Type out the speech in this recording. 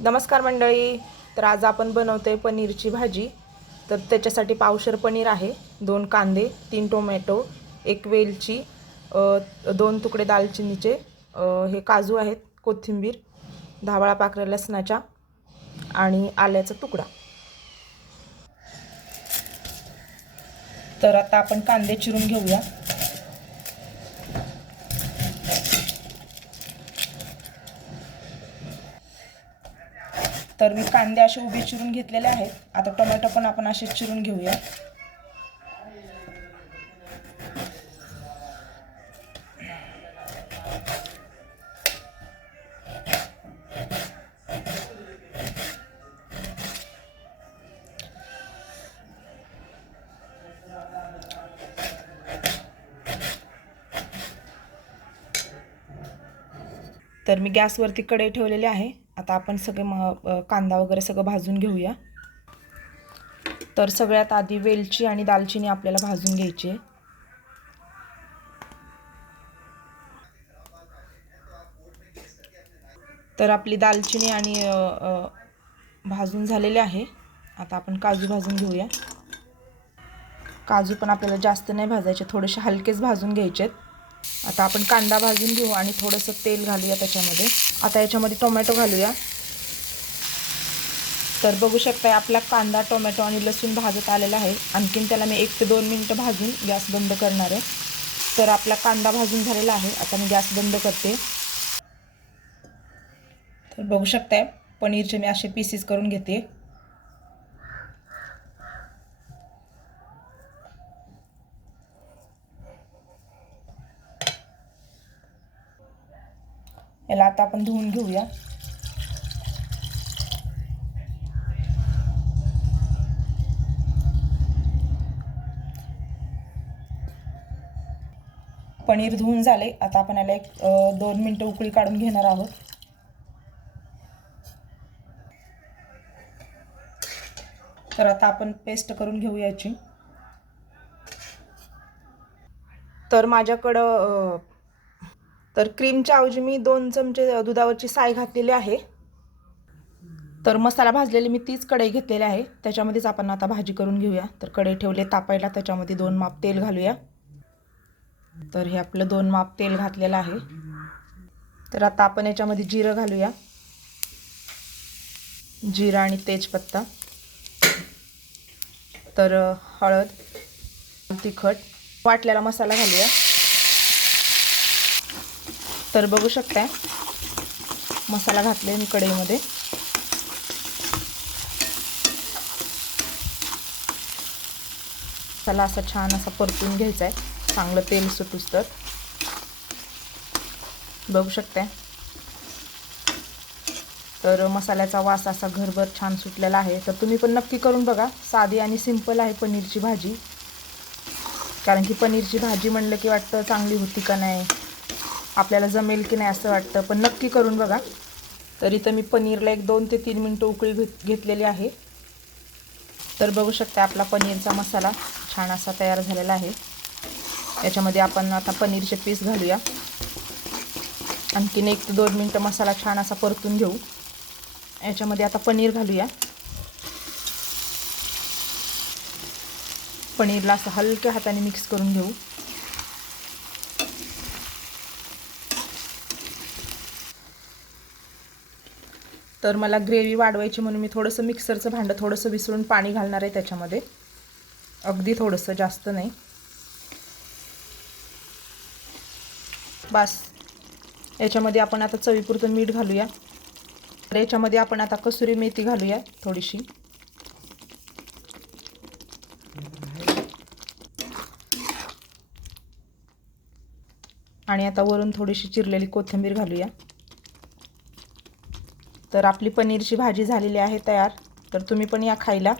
नमस्कार मंडळी. तर आज आपण बनवतोय पनीरची भाजी. तर त्याच्यासाठी पावशेर पनीर आहे, 2 कांदे, 3 टोमॅटो, 1 वेलची, 2 तुकडे दालचिनीचे, हे काजू आहेत, कोथिंबीर, 10 पाकळ्या लसणाच्या आणि आल्याचा तुकडा. तर आता आपण कांदे चिरून घेऊया. तर मी कांदे असे उभे चिरून घेतलेले आहेत. आता टोमॅटो पण आपण असे चिरून घेऊया. तर मी गॅसवरती कढई ठेवलेली आहे. आता आपण सगळे कांदा वगैरे सगळं भाजून घेऊया. तर सगळ्यात आधी वेलची आणि दालचिनी आपल्याला भाजून घ्यायची आहे. तर आपली दालचिनी आणि भाजून झालेली आहे. आता आपण काजू भाजून घेऊया. काजू पण आपल्याला जास्त नाही भाजायचे, थोडेसे हलकेच भाजून घ्यायचे आहेत. आता आपण कांदा भाजून घेऊ आणि थोडंसं तेल घालूया त्याच्यामध्ये. आता याच्यामध्ये टोमॅटो घालूया. तर बघू शकता आपला कांदा, टोमॅटो आणि लसूण भाजत आलेला आहे. आणखीन त्याला मी 1 ते 2 मिनिटं भाजून गॅस बंद करणार आहे. तर आपला कांदा भाजून झालेला आहे. आता मी गॅस बंद करते. तर बघू शकताय पनीरचे मी असे पीसेस करून घेते. याला आता आपण धुवून घेऊया. पनीर धुवून झाले. आता आपण याला 2 मिनिटं उकळी काढून घेणार आहोत. तर आता आपण पेस्ट करून घेऊ याची. तर माझ्याकडं तर क्रीमच्या ऐवजी मी 2 चमचे दुधावरची साय घातलेली आहे. तर मसाला भाजलेली मी तीच कढई घेतलेली आहे. त्याच्यामध्येच आपण आता भाजी करून घेऊया. तर कढई ठेवले तापायला, त्याच्यामध्ये 2 माप तेल घालूया. तर हे आपलं 2 माप तेल घातलेलं आहे. तर आता आपण याच्यामध्ये जिरं घालूया. जिरा आणि तेजपत्ता. तर हळद, तिखट, वाटलेला मसाला घालूया. तर बघू शकता मसाला घातले मी कढईमध्ये. मसाला असा छान असा परतून घ्यायचा आहे, चांगलं तेल सुटूस तर. बघू शकता तर मसाल्याचा वास असा घरभर छान सुटलेला आहे. तर तुम्ही पण नक्की करून बघा. साधी आणि सिंपल आहे पनीरची भाजी. कारण की पनीरची भाजी म्हणलं की वाटतं चांगली होती का नाही, आपल्याला जमेल की नाही असं वाटतं. पण नक्की करून बघा. तर इथं मी पनीरला 2 ते 3 मिनिटं उकळी घेतलेली आहे. तर बघू शकता आपला पनीरचा मसाला छान असा तयार झालेला आहे. याच्यामध्ये आपण आता पनीरचे पीस घालूया. आणखीन 1 ते 2 मिनिटं मसाला छान असा परतून घेऊ. याच्यामध्ये आता पनीर घालूया. पनीरला असं हलक्या हाताने मिक्स करून घेऊ. तर मला ग्रेव्ही वाढवायची म्हणून मी थोडंसं मिक्सरचं भांडं थोडंसं विसरून पाणी घालणार आहे त्याच्यामध्ये. अगदी थोडंसं, जास्त नाही. बस. याच्यामध्ये आपण आता चवीपुरतं मीठ घालूया. तर याच्यामध्ये आपण आता कसुरी मेथी घालूया थोडीशी. आणि आता वरून थोडीशी चिरलेली कोथिंबीर घालूया. तर आपली पनीरची भाजी झालेली आहे तयार. तर तुम्ही पण या खायला.